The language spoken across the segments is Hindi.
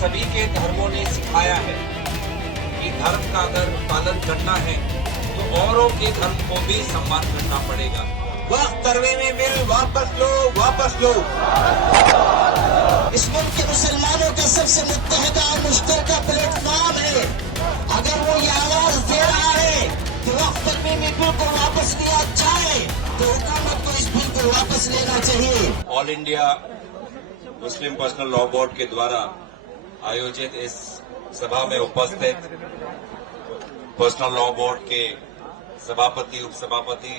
सभी के धर्मों ने सिखाया है कि धर्म का अगर पालन करना है तो औरों के धर्म को भी सम्मान करना पड़ेगा। वक्त तरमीमी बिल वापस लो, वापस लो। इस मुल्क के मुसलमानों का सबसे मुत्तहदा और मुश्तरका प्लेटफॉर्म है। अगर वो ये आवाज दे रहा है कि वक्त तरमीमी बिल को वापस लिया जाए तो हुकूमत को इस बिल को वापस लेना चाहिए। All India Muslim personal law board के द्वारा आयोजित इस सभा में उपस्थित पर्सनल लॉ बोर्ड के सभापति, उपसभापति,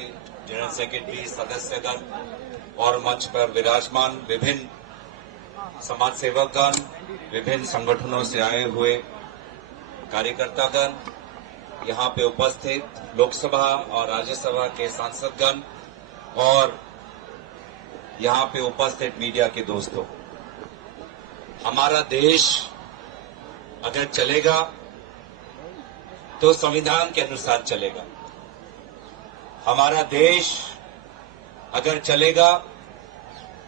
जनरल सेक्रेटरी, सदस्यगण और मंच पर विराजमान विभिन्न समाज सेवकगण, विभिन्न संगठनों से आए हुए कार्यकर्तागण, यहाँ पे उपस्थित लोकसभा और राज्यसभा के सांसदगण और यहाँ पे उपस्थित मीडिया के दोस्तों, हमारा देश अगर चलेगा तो संविधान के अनुसार चलेगा। हमारा देश अगर चलेगा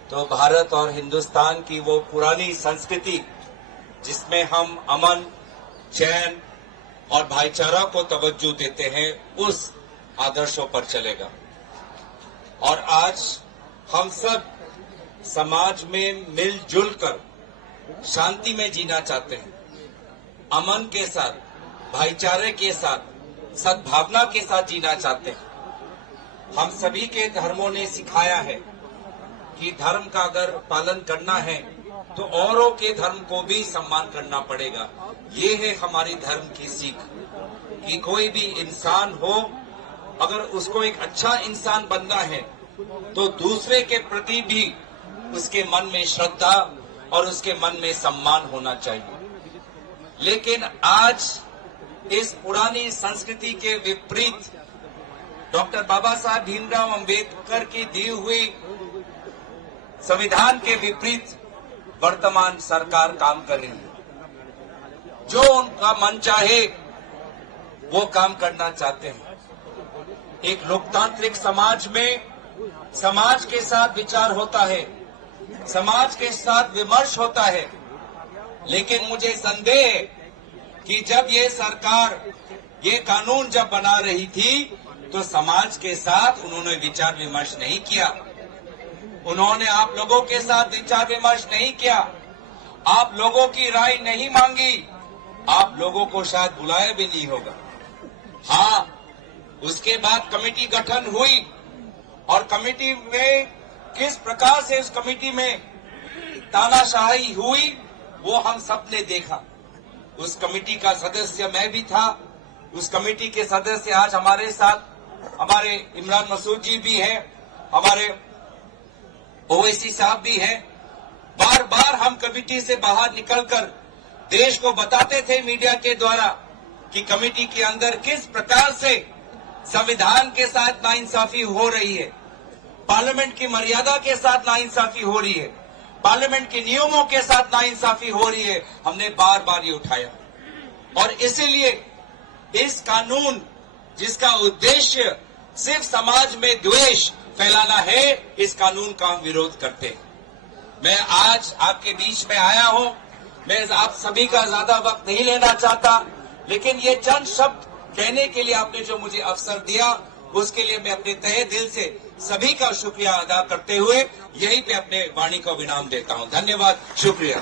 तो भारत और हिंदुस्तान की वो पुरानी संस्कृति जिसमें हम अमन, चैन और भाईचारा को तवज्जो देते हैं, उस आदर्शों पर चलेगा। और आज हम सब समाज में मिलजुल कर शांति में जीना चाहते हैं, अमन के साथ, भाईचारे के साथ, सद्भावना के साथ जीना चाहते हैं। हम सभी के धर्मों ने सिखाया है कि धर्म का अगर पालन करना है तो औरों के धर्म को भी सम्मान करना पड़ेगा। ये है हमारी धर्म की सीख कि कोई भी इंसान हो, अगर उसको एक अच्छा इंसान बनना है तो दूसरे के प्रति भी उसके मन में श्रद्धा और उसके मन में सम्मान होना चाहिए। लेकिन आज इस पुरानी संस्कृति के विपरीत डॉक्टर बाबा साहब भीमराव अंबेडकर की दी हुई संविधान के विपरीत वर्तमान सरकार काम कर रही है। जो उनका मन चाहे वो काम करना चाहते हैं। एक लोकतांत्रिक समाज में समाज के साथ विचार होता है, समाज के साथ विमर्श होता है, लेकिन मुझे संदेह है कि जब ये सरकार ये कानून जब बना रही थी तो समाज के साथ उन्होंने विचार विमर्श नहीं किया। उन्होंने आप लोगों के साथ विचार विमर्श नहीं किया, आप लोगों की राय नहीं मांगी, आप लोगों को शायद बुलाया भी नहीं होगा। हाँ, उसके बाद कमेटी गठन हुई और कमेटी में किस प्रकार से उस कमेटी में तानाशाही हुई वो हम सब ने देखा। उस कमेटी का सदस्य मैं भी था। उस कमेटी के सदस्य आज हमारे साथ हमारे इमरान मसूद जी भी हैं, हमारे ओवैसी साहब भी हैं। बार बार हम कमेटी से बाहर निकलकर देश को बताते थे मीडिया के द्वारा कि कमेटी के अंदर किस प्रकार से संविधान के साथ नाइंसाफी हो रही है, पार्लियामेंट की मर्यादा के साथ नाइंसाफी हो रही है, पार्लियामेंट के नियमों के साथ नाइंसाफी हो रही है। हमने बार बार ये उठाया और इसीलिए इस कानून जिसका उद्देश्य सिर्फ समाज में द्वेष फैलाना है, इस कानून का हम विरोध करते हैं। मैं आज आपके बीच में आया हूं, मैं आप सभी का ज्यादा वक्त नहीं लेना चाहता, लेकिन ये चंद शब्द कहने के लिए आपने जो मुझे अवसर दिया उसके लिए मैं अपने तहे दिल से सभी का शुक्रिया अदा करते हुए यहीं पे अपने वाणी को विराम देता हूं। धन्यवाद, शुक्रिया।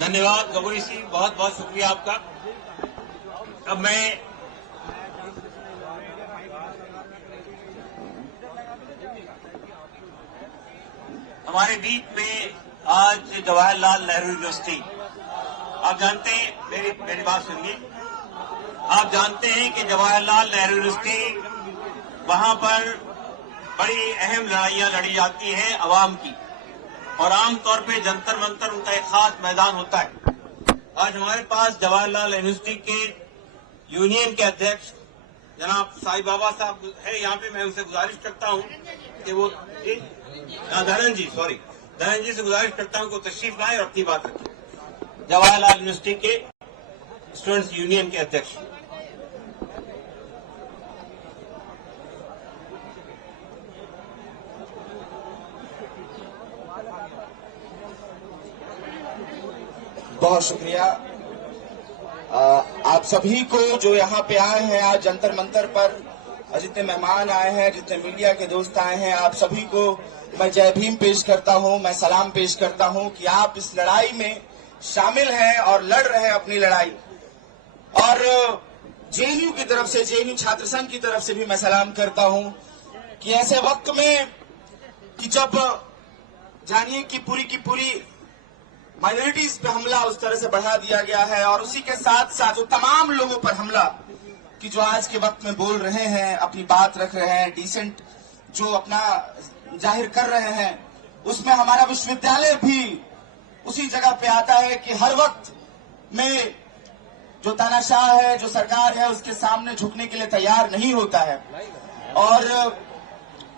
धन्यवाद गगोई सिंह, बहुत बहुत शुक्रिया आपका। अब मैं हमारे बीच में आज जवाहरलाल नेहरू यूनिवर्सिटी, आप जानते हैं, मेरी बात सुनिए, आप जानते हैं कि जवाहरलाल नेहरू यूनिवर्सिटी वहां पर बड़ी अहम लड़ाइयां लड़ी जाती हैं अवाम की, और आमतौर पे जंतर मंतर उनका एक खास मैदान होता है। आज हमारे पास जवाहरलाल यूनिवर्सिटी के यूनियन के अध्यक्ष जनाब साईं बाबा साहब है यहाँ पे। मैं उनसे गुजारिश करता हूँ कि वो धनन जी से गुजारिश करता हूँ कि तशरीफ लाए और अपनी बात रखें। जवाहरलाल यूनिवर्सिटी के स्टूडेंट्स यूनियन के अध्यक्ष। बहुत शुक्रिया। आप सभी को जो यहाँ पे आए हैं आज जंतर मंतर पर, जितने मेहमान आए हैं, जितने मीडिया के दोस्त आए हैं, आप सभी को मैं जय भीम पेश करता हूँ, मैं सलाम पेश करता हूँ कि आप इस लड़ाई में शामिल हैं और लड़ रहे हैं अपनी लड़ाई। और जेएनयू की तरफ से, जेएनयू छात्र संघ की तरफ से भी मैं सलाम करता हूँ कि ऐसे वक्त में कि जब जानिए कि पूरी की पूरी माइनॉरिटीज पे हमला उस तरह से बढ़ा दिया गया है, और उसी के साथ साथ वो तमाम लोगों पर हमला कि जो आज के वक्त में बोल रहे हैं, अपनी बात रख रहे हैं, डिसेंट जो अपना जाहिर कर रहे हैं, उसमें हमारा विश्वविद्यालय भी उसी जगह पे आता है कि हर वक्त में जो तानाशाह है, जो सरकार है, उसके सामने झुकने के लिए तैयार नहीं होता है। और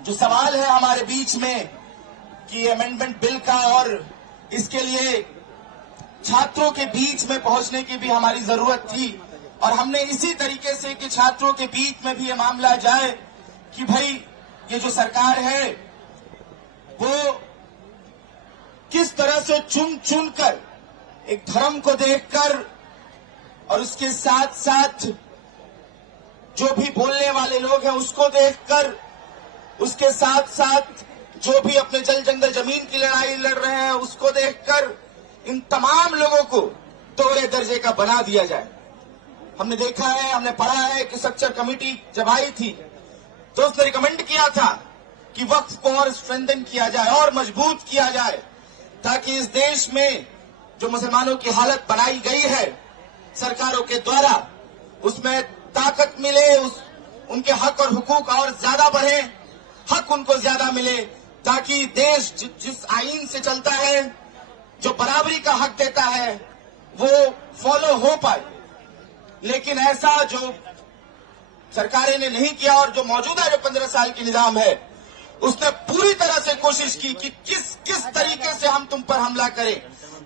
जो सवाल है हमारे बीच में कि अमेंडमेंट बिल का, और इसके लिए छात्रों के बीच में पहुंचने की भी हमारी जरूरत थी, और हमने इसी तरीके से कि छात्रों के बीच में भी ये मामला जाए कि भाई ये जो सरकार है वो किस तरह से चुन चुन कर एक धर्म को देखकर, और उसके साथ साथ जो भी बोलने वाले लोग हैं उसको देखकर, उसके साथ साथ जो भी अपने जल जंगल जमीन की लड़ाई लड़ रहे हैं उसको देखकर इन तमाम लोगों को दोहरे दर्जे का बना दिया जाए। हमने देखा है, हमने पढ़ा है कि स्ट्रक्चर कमेटी जब आई थी तो उसने रिकमेंड किया था कि वक्फ को और स्ट्रेंथन किया जाए और मजबूत किया जाए, ताकि इस देश में जो मुसलमानों की हालत बनाई गई है सरकारों के द्वारा, उसमें ताकत मिले, उनके हक और हुकूक और ज्यादा बढ़े, हक उनको ज्यादा मिले, ताकि देश जिस आईन से चलता है, जो बराबरी का हक देता है, वो फॉलो हो पाए। लेकिन ऐसा जो सरकारें ने नहीं किया, और जो मौजूदा जो 15 साल की निजाम है उसने पूरी तरह से कोशिश की कि किस तरीके से हम तुम पर हमला करें,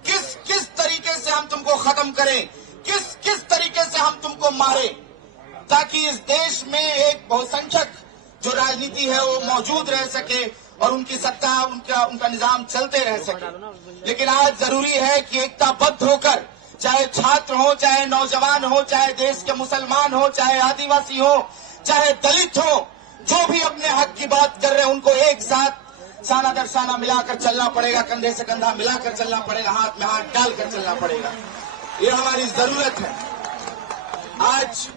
किस तरीके से हम तुमको खत्म करें, किस तरीके से हम तुमको मारें, ताकि इस देश में एक बहुसंख्यक जो राजनीति है वो मौजूद रह सके और उनकी सत्ता, उनका निजाम चलते रह सके। लेकिन आज जरूरी है कि एकताबद्ध होकर, चाहे छात्र हो, चाहे नौजवान हो, चाहे देश के मुसलमान हो, चाहे आदिवासी हो, चाहे दलित हो, जो भी अपने हक की बात कर रहे हैं, उनको एक साथ साना दर साना मिलाकर चलना पड़ेगा, कंधे से कंधा मिलाकर चलना पड़ेगा, हाथ में हाथ डालकर चलना पड़ेगा। ये हमारी जरूरत है। आज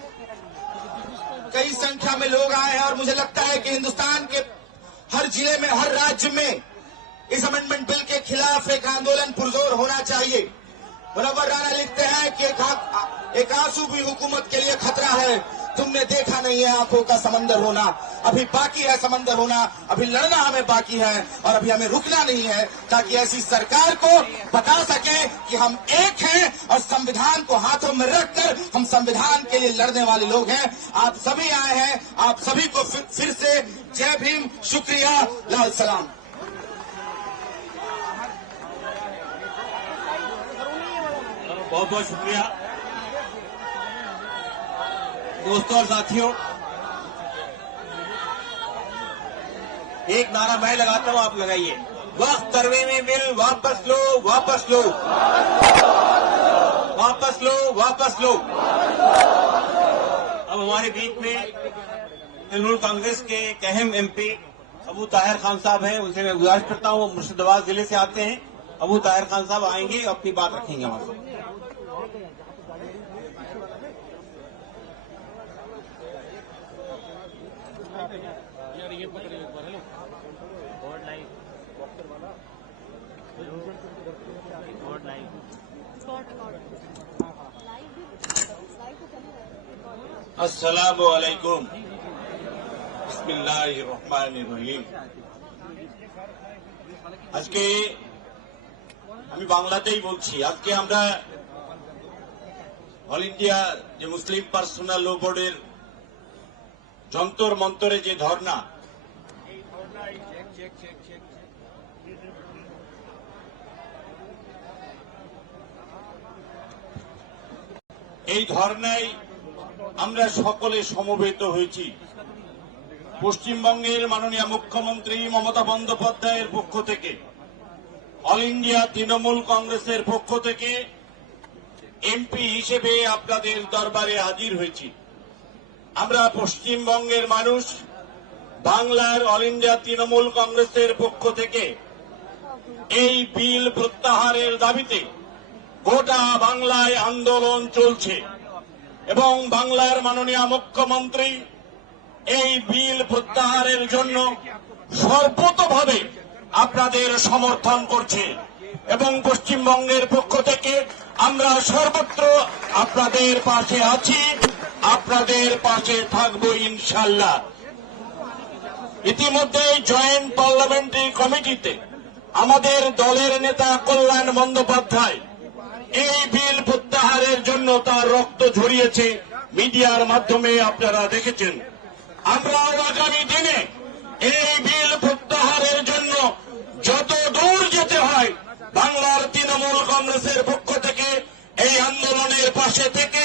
कई संख्या में लोग आए हैं और मुझे लगता है कि हिंदुस्तान के हर जिले में, हर राज्य में इस अमेंडमेंट बिल के खिलाफ एक आंदोलन पुरजोर होना चाहिए। मुनव्वर राणा लिखते हैं कि एक आंसू भी हुकूमत के लिए खतरा है, तुमने देखा नहीं है आंखों का समंदर होना, अभी बाकी है समंदर होना, अभी लड़ना हमें बाकी है और अभी हमें रुकना नहीं है, ताकि ऐसी सरकार को बता सके कि हम एक हैं और संविधान को हाथों में रखकर हम संविधान के लिए लड़ने वाले लोग हैं। आप सभी आए हैं, आप सभी को फिर से जय भीम, शुक्रिया, लाल सलाम। बहुत बहुत शुक्रिया दोस्तों और साथियों। एक नारा मैं लगाता हूं, आप लगाइए। वक्त तरमीमी बिल वापस लो, वापस लो, वापस लो, वापस लो। अब हमारे बीच में तृणमूल कांग्रेस के एक अहम एमपी अबू ताहिर खान साहब हैं, उनसे मैं गुजारिश करता हूं, वो मुर्शिदाबाद जिले से आते हैं। अबू ताहिर खान साहब आएंगे, अपनी बात रखेंगे हमारे। अस्सलामु अलैकुम, बिस्मिल्लाहिर्रहमानिर्रहीम। আজকে আমি বাংলাতেই বলছি। আজকে আমরা অল ইন্ডিয়া যে মুসলিম পার্সোনাল ল বোর্ডের যন্তর মন্তরে যে ধর্ণা, এই ধর্নায় আমরা সকলে সমবেত হয়েছি। পশ্চিমবঙ্গের মাননীয় মুখ্যমন্ত্রী মমতা বন্দ্যোপাধ্যায়ের পক্ষ থেকে, অল ইন্ডিয়া তৃণমূল কংগ্রেসের পক্ষ থেকে এমপি হিসেবে আপনাদের দরবারে হাজির হয়েছি। আমরা পশ্চিমবঙ্গের মানুষ বাংলার অল ইন্ডিয়া তৃণমূল কংগ্রেসের পক্ষ থেকে এই বিল প্রত্যাহারের দাবিতে গোটা বাংলায় আন্দোলন চলছে এবং বাংলার মাননীয় মুখ্যমন্ত্রী এই বিল প্রত্যাহারের জন্য সর্বতোভাবে আপনাদের সমর্থন করছে এবং পশ্চিমবঙ্গের পক্ষ থেকে আমরা সর্বত্র আপনাদের পাশে আছি, আপনাদের পাশে থাকবো ইনশাআল্লাহ। ইতিমধ্যে জয়েন্ট পার্লামেন্টারি কমিটিতে আমাদের দলের নেতা কল্যাণ বন্দ্যোপাধ্যায় এই বিল প্রত্যাহারের জন্য তার রক্ত ঝরিয়েছে, মিডিয়ার মাধ্যমে আপনারা দেখেছেন। আমরা আগামী দিনে এই বিল প্রত্যাহারের জন্য যত দূর যেতে হয় বাংলার তৃণমূল কংগ্রেসের পক্ষ থেকে এই আন্দোলনের পাশে থেকে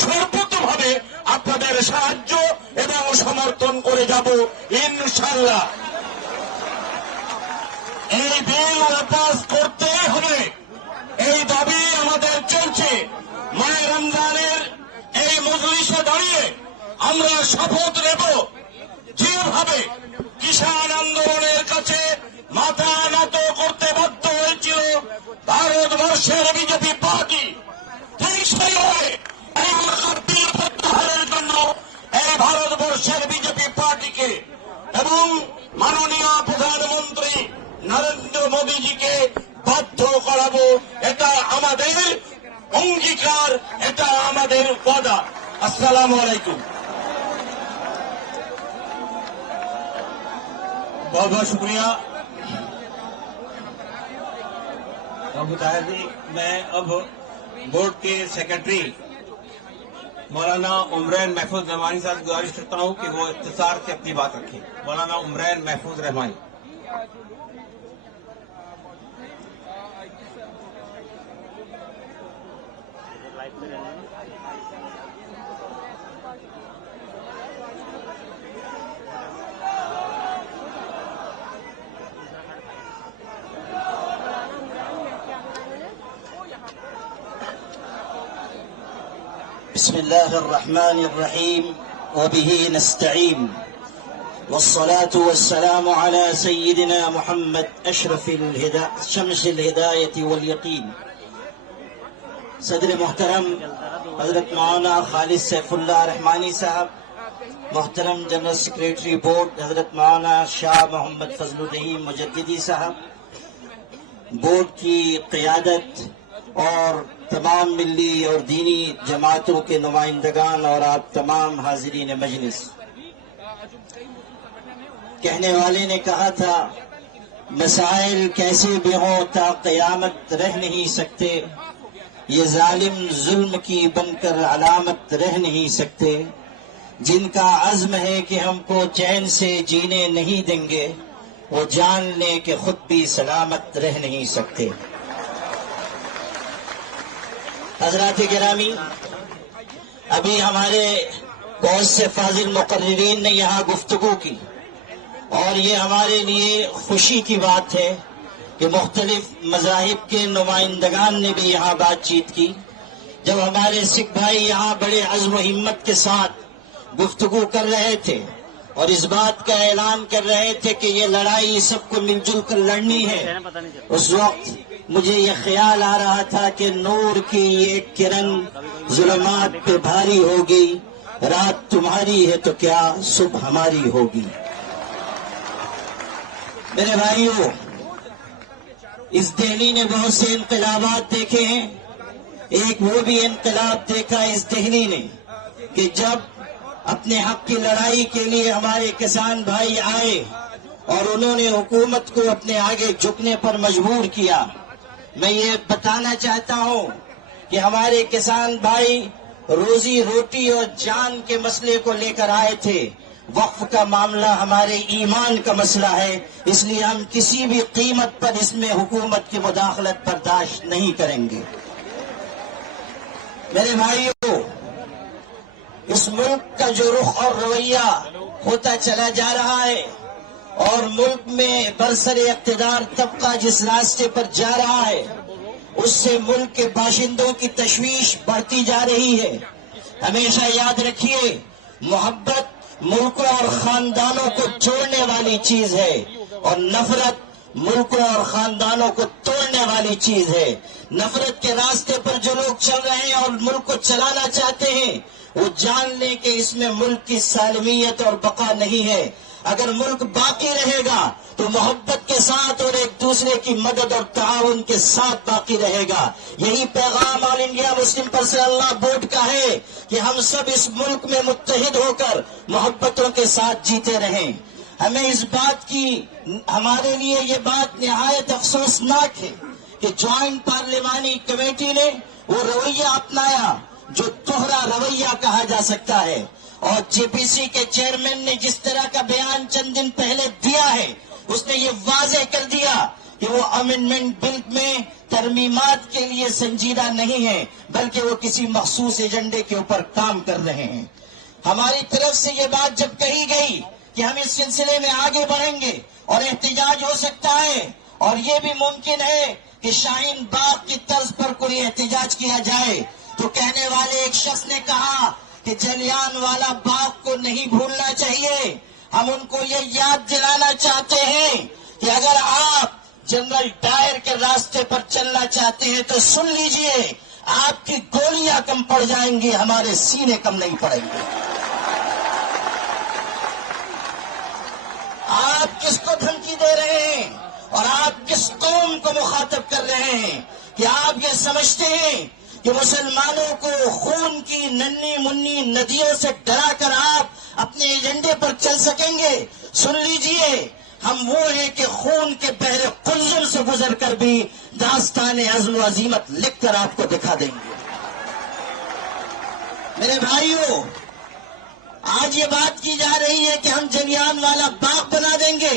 সর্বতোভাবে আপনাদের সাহায্য এবং সমর্থন করে যাব ইনশাআল্লাহ। এই বিল পাস করতে হবে, এই দাবি আমাদের চলছে। মায়ে রমজানের এই মজলিসে দাঁড়িয়ে আমরা শপথ নেব, যেভাবে কিষাণ আন্দোলনের কাছে মাথা নত করতে বাধ্য হয়েছিল ভারতবর্ষের বিজেপি পার্টি, ঠিক সেইভাবে এই বিল প্রত্যাহারের জন্য এই ভারতবর্ষের বিজেপি পার্টিকে এবং মাননীয় প্রধানমন্ত্রী নরেন্দ্র মোদীজিকে বাধ্য করাবো। এটা আমাদের অঙ্গীকার, এটা আমাদের ওয়াদা। আসসালামু আলাইকুম। बहुत बहुत शुक्रिया अबू ताहिर जी। मैं अब बोर्ड के सेक्रेटरी मौलाना उमरैन महफूज रहमानी साहब गुजारिश करता हूं कि वो इख्तिसार से अपनी बात रखें। मौलाना उमरैन महफूज रहमानी। बिस्मिल्लाहिर्रहमानिर्रहीम वबिही नस्तईन वस्सलातु वस्सलामु अला सय्यिदिना मुहम्मद अशरफिल शम्सिल हिदायति वल यकीन। सदर मोहतरम हजरत मौलाना खालिद सैफुल्लाह रहमानी साहब, मोहतरम जनरल सेक्रेटरी बोर्ड हजरत मौलाना शाह मोहम्मद फजलुर रहीम मुजद्दिदी साहब, बोर्ड की क़ियादत और तमाम मिली और दीनी जमातों के नुमाइंदगान और आप तमाम हाजिरीन मजलिस। कहने वाले ने कहा था मसाइल कैसे भी हों ता क़यामत रह नहीं सकते, ये जालिम जुल्म की बनकर अलामत रह नहीं सकते। जिनका अज़्म है कि हमको चैन से जीने नहीं देंगे, वो जान ले कि खुद भी सलामत रह नहीं सकते। हजरात गिरामी, अभी हमारे बहुत से फाजिल मुकर्रिरीन ने यहाँ गुफ्तगू की और ये हमारे लिए खुशी की बात है कि मुख्तलिफ मज़ाहिब के नुमाइंदगान ने भी यहाँ बातचीत की। जब हमारे सिख भाई यहाँ बड़े अज़्म व हिम्मत के साथ गुफ्तगू कर रहे थे और इस बात का ऐलान कर रहे थे कि ये लड़ाई सबको मिलजुल कर लड़नी है, उस वक्त मुझे ये ख्याल आ रहा था कि नूर की ये किरण जुल्मात पे भारी होगी, रात तुम्हारी है तो क्या सुबह हमारी होगी। मेरे भाइयों, इस दिल्ली ने बहुत से इनकलाबात देखे हैं। एक वो भी इनकलाब देखा इस दिल्ली ने कि जब अपने हक की लड़ाई के लिए हमारे किसान भाई आए और उन्होंने हुकूमत को अपने आगे झुकने पर मजबूर किया। मैं ये बताना चाहता हूँ कि हमारे किसान भाई रोजी रोटी और जान के मसले को लेकर आए थे। वक्फ का मामला हमारे ईमान का मसला है, इसलिए हम किसी भी कीमत पर इसमें हुकूमत की मुदाखलत बर्दाश्त नहीं करेंगे। मेरे भाइयों, इस मुल्क का जो रुख और रवैया होता चला जा रहा है और मुल्क में बरसरे इक़्तिदार तबका जिस रास्ते पर जा रहा है, उससे मुल्क के बाशिंदों की तशवीश बढ़ती जा रही है। हमेशा याद रखिए, मोहब्बत मुल्कों और खानदानों को जोड़ने वाली चीज है और नफरत मुल्कों और खानदानों को तोड़ने वाली चीज है। नफरत के रास्ते पर जो लोग चल रहे हैं और मुल्क को चलाना चाहते हैं, वो जान लें कि इसमें मुल्क की सालमियत और बका नहीं है। अगर मुल्क बाकी रहेगा तो मोहब्बत के साथ और एक दूसरे की मदद और ताउन के साथ बाकी रहेगा। यही पैगाम all India Muslim personal board का है कि हम सब इस मुल्क में मुत्तहिद होकर मोहब्बतों के साथ जीते रहें। हमें इस बात की, हमारे लिए ये बात निहायत अफसोसनाक है कि ज्वाइंट पार्लिमानी कमेटी ने वो रवैया अपनाया जो दोहरा रवैया कहा जा सकता है, और जेपीसी के चेयरमैन ने जिस तरह का बयान चंद दिन पहले दिया है, उसने ये वाजे कर दिया कि वो अमेंडमेंट बिल में तरमीमात के लिए संजीदा नहीं है, बल्कि वो किसी मखसूस एजेंडे के ऊपर काम कर रहे हैं। हमारी तरफ से ये बात जब कही गई कि हम इस सिलसिले में आगे बढ़ेंगे और एहतजाज हो सकता है, और ये भी मुमकिन है कि शाहीन बाग की तर्ज पर कोई एहतजाज किया जाए, तो कहने वाले एक शख्स ने कहा कि जलियांवाला बाग को नहीं भूलना चाहिए। हम उनको ये याद दिलाना चाहते हैं कि अगर आप जनरल डायर के रास्ते पर चलना चाहते हैं तो सुन लीजिए, आपकी गोलियां कम पड़ जाएंगी, हमारे सीने कम नहीं पड़ेंगे। आप किसको धमकी दे रहे हैं और आप किस कौम को मुखातब कर रहे हैं कि आप ये समझते हैं कि मुसलमानों को खून की नन्ही मुन्नी नदियों से डरा कर आप अपने एजेंडे पर चल सकेंगे? सुन लीजिए, हम वो हैं कि खून के बहरे कुल्जुम से गुजर कर भी दास्तान अज़्म व अज़ीमत लिख कर आपको दिखा देंगे। मेरे भाइयों, आज ये बात की जा रही है कि हम जलियांवाला बाग बना देंगे।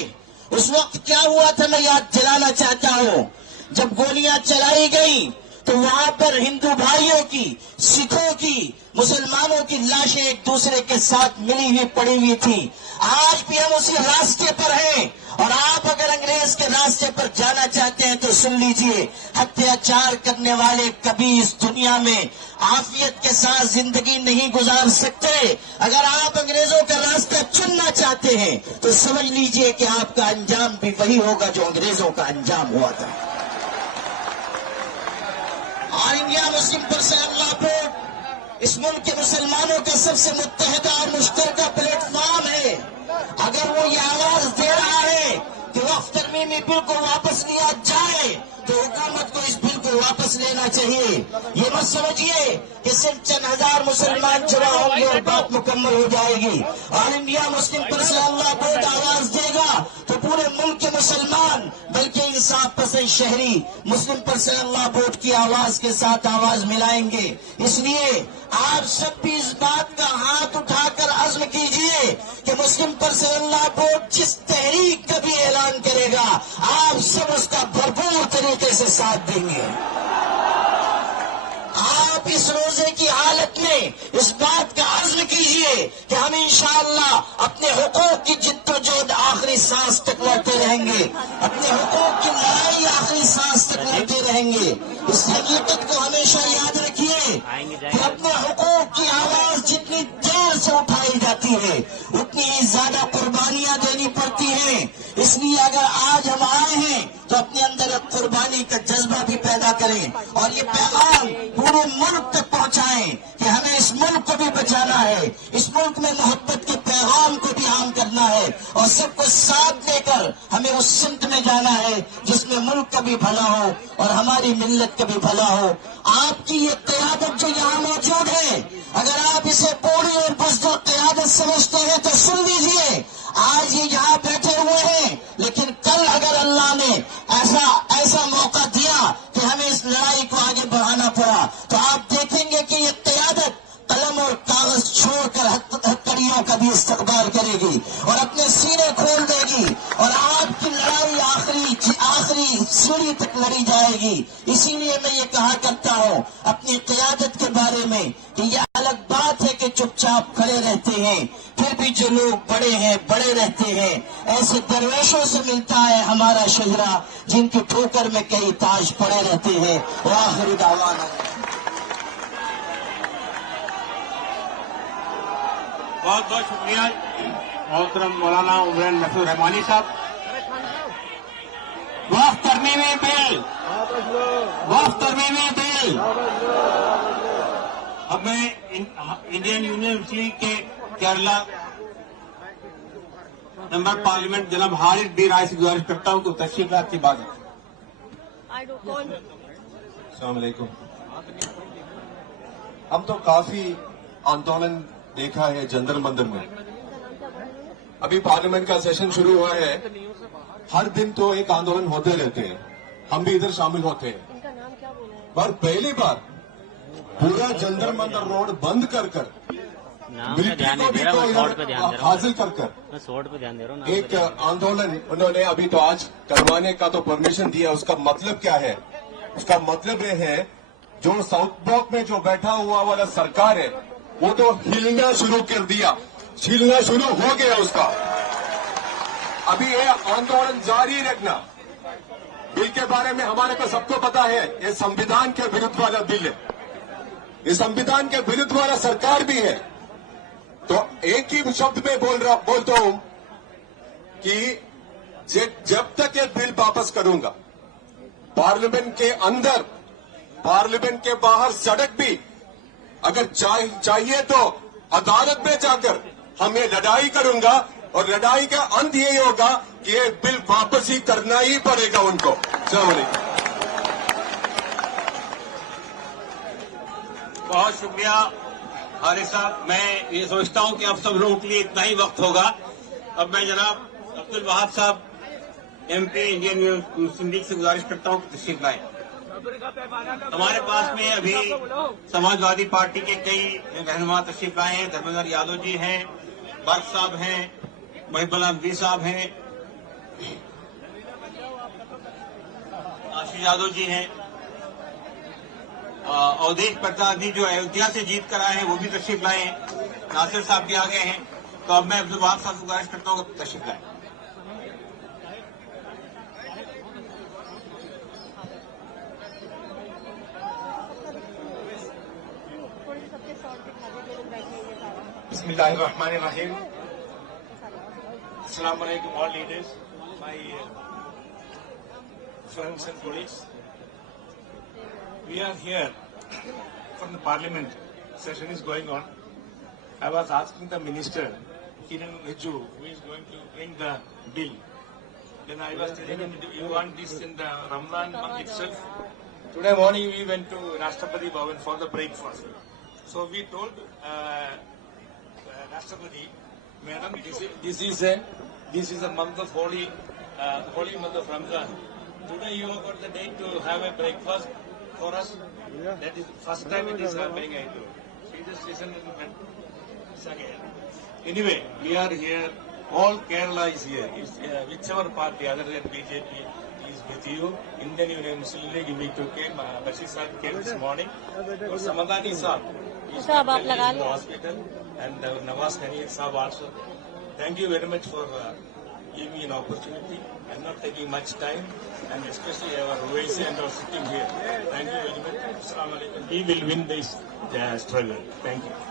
उस वक्त क्या हुआ था मैं याद दिलाना चाहता हूं। जब गोलियां चलाई गई तो वहां पर हिंदू भाइयों की, सिखों की, मुसलमानों की लाशें एक दूसरे के साथ मिली हुई पड़ी हुई थी। आज भी हम उसी रास्ते पर हैं, और आप अगर अंग्रेज के रास्ते पर जाना चाहते हैं तो सुन लीजिए, अत्याचार करने वाले कभी इस दुनिया में आफियत के साथ जिंदगी नहीं गुजार सकते। अगर आप अंग्रेजों का रास्ता चुनना चाहते हैं तो समझ लीजिए कि आपका अंजाम भी वही होगा जो अंग्रेजों का अंजाम हुआ था। All India Muslim personal board इस मुल्क के मुसलमानों का सबसे मुत्तहिदा और मुश्तरका प्लेटफॉर्म है। अगर वो ये आवाज दे रहा है कि वक्फ तरमीमी बिल को वापस लिया जाए तो हुकूमत को इस बिल को वापस लेना चाहिए। ये मत समझिए कि सिर्फ चंद हजार मुसलमान जमा होंगे और बात मुकम्मल हो जाएगी। All India Muslim personal board आवाज देगा तो पूरे मुल्क के मुसलमान, बल्कि इंसाफ पसंद शहरी मुस्लिम पर्सनल बोर्ड की आवाज के साथ आवाज मिलाएंगे। इसलिए आप सब भी इस बात का हाथ उठाकर अज़्म कीजिए कि मुस्लिम पर्सनल बोर्ड जिस तहरीक का भी ऐलान करेगा, आप सब उसका भरपूर तरीके से साथ देंगे। आप इस रोजे की हालत में इस बात का अज़्म कीजिए कि हम इंशाअल्लाह अपने हुकूक की जिद्दोजहद आखिरी सांस तक लड़ते रहेंगे, अपने हुकूक की लड़ाई आखिरी सांस तक लड़ते रहेंगे। इस हकीकत को हमेशा याद रखिए कि अपने हुकूक की आवाज जितनी देर से उठाई जाती है उतनी ही ज्यादा कुर्बानियां देनी पड़ती हैं। इसलिए अगर आज हम आए हैं तो अपने अंदर एक कुर्बानी का जज्बा भी पैदा करें और ये पैगाम पूरे मुल्क तक पहुंचाएं कि हमें इस मुल्क को भी बचाना है, इस मुल्क में मोहब्बत के पैगाम को भी आम करना है और सबको साथ लेकर हमें उस सिमत में जाना है जिसमें मुल्क का भी भला हो और हमारी मिल्लत का भी भला हो। आपकी ये क़यादत जो यहाँ मौजूद है, अगर आप इसे पूरी और बुज़दिल क़यादत समझते हैं तो सुन लीजिए, आज ये यहाँ बैठे हुए हैं, लेकिन कल अगर अल्लाह ने ऐसा मौका दिया कि हमें इस लड़ाई को आगे बढ़ाना पड़ा तो आप देखेंगे कि ये क़यादत कलम और कागज छोड़कर हथकड़ियों का भी इस्तेमाल बर्दार करेगी और अपने सीने खोल देगी और आपकी लड़ाई आखिरी सीढ़ी तक लड़ी जाएगी। इसीलिए मैं ये कहा करता हूँ अपनी क़यादत के बारे में कि यह अलग बात है कि चुपचाप खड़े रहते हैं, फिर भी जो लोग बड़े रहते हैं। ऐसे दरवेशों से मिलता है हमारा शजरा जिनके ठोकर में कई ताज पड़े रहते हैं। और आखिरी दावाना बहुत बहुत शुक्रिया मोहतरम मौलाना उमरान नसीर रहमानी साहब। वक्फ तरमीमी बिल अब मैं इंडियन यूनियन मुस्लिम लीग के केरला मेंबर पार्लियामेंट जनाब हारिस बी राय से गुजारिश करता हूं कि तशरीफ लाने की बात है। अस्सलाम वालेकुम। हम तो काफी आंदोलन देखा है जंतर मंतर में। अभी पार्लियामेंट का सेशन शुरू हुआ है, हर दिन तो एक आंदोलन होते रहते हैं, हम भी इधर शामिल होते हैं। पर पहली बार पूरा जंतर मंतर रोड बंद कर मिलिट्री को भी तो हासिल कर एक आंदोलन उन्होंने अभी तो आज करवाने का तो परमिशन दिया। उसका मतलब क्या है? उसका मतलब ये है जो साउथ ब्लॉक में जो बैठा हुआ वाला सरकार है वो तो हिलना शुरू कर दिया, हिलना शुरू हो गया उसका। अभी ये आंदोलन जारी रखना। बिल के बारे में हमारे को सबको पता है, ये संविधान के विरुद्ध वाला बिल है, ये संविधान के विरुद्ध वाला सरकार भी है। तो एक ही शब्द में बोलता हूं कि जब तक ये बिल वापस करूंगा, पार्लियामेंट के अंदर, पार्लियामेंट के बाहर सड़क भी अगर चाहिए तो अदालत में जाकर हम ये लड़ाई करूंगा और लड़ाई का अंत यही होगा कि ये बिल वापस ही करना ही पड़ेगा उनको। अस्सलाम वालेकुम। बहुत शुक्रिया हारिस साहब। मैं ये सोचता हूं कि अब सब लोगों के लिए इतना ही वक्त होगा। अब मैं जनाब अब्दुल वहाब साहब MP इंडियन मुस्लिम लीग से गुजारिश करता हूं कि तशरीफ लाएं। हमारे पास में अभी समाजवादी पार्टी के कई रहनुमा तशरीफ लाए हैं। धर्मेंद्र यादव जी हैं, बर्फ साहब हैं, महिबुल्लाह नकवी साहब हैं, आशीष यादव जी हैं, अवधेश प्रताप जी जो अयोध्या से जीत कर आए हैं वो भी तशरीफ लाए हैं, नासिर साहब भी आ गए हैं। तो अब मैं अब्दुल वहाब साहब से गुजारिश करता हूँ कि तशरीफ लाएं। Bismillahirrahmanirrahim. Assalamu alaikum all leaders, my friends and colleagues. We are here from the parliament. Session is going on. I was asking the minister, Kiran Rijiju, who is going to bring the bill. Then I was telling him, do you want this in the Ramadan month itself? Today morning we went to Rashtrapati Bhavan for the breakfast. So we told Rashtrapati, Madam, this is a month of holy month of Ramadan. Today you have got the day to have a breakfast for us. That is first time it is happening. I do. We just listen and again. Anyway, we are here. All Kerala is here. Whichever party other than BJP is with you. Indian Union Muslim League we took him. Bashir Sahib came this morning. Or Samadani Sahib. He's in the hospital. And Nawaz Khaniyat Sahib also. Thank you very much for giving me an opportunity. I'm not taking much time, and especially our Ruwaisi and our sitting here. Thank you very much. Assalamu alaikum. We will win this struggle. Thank you.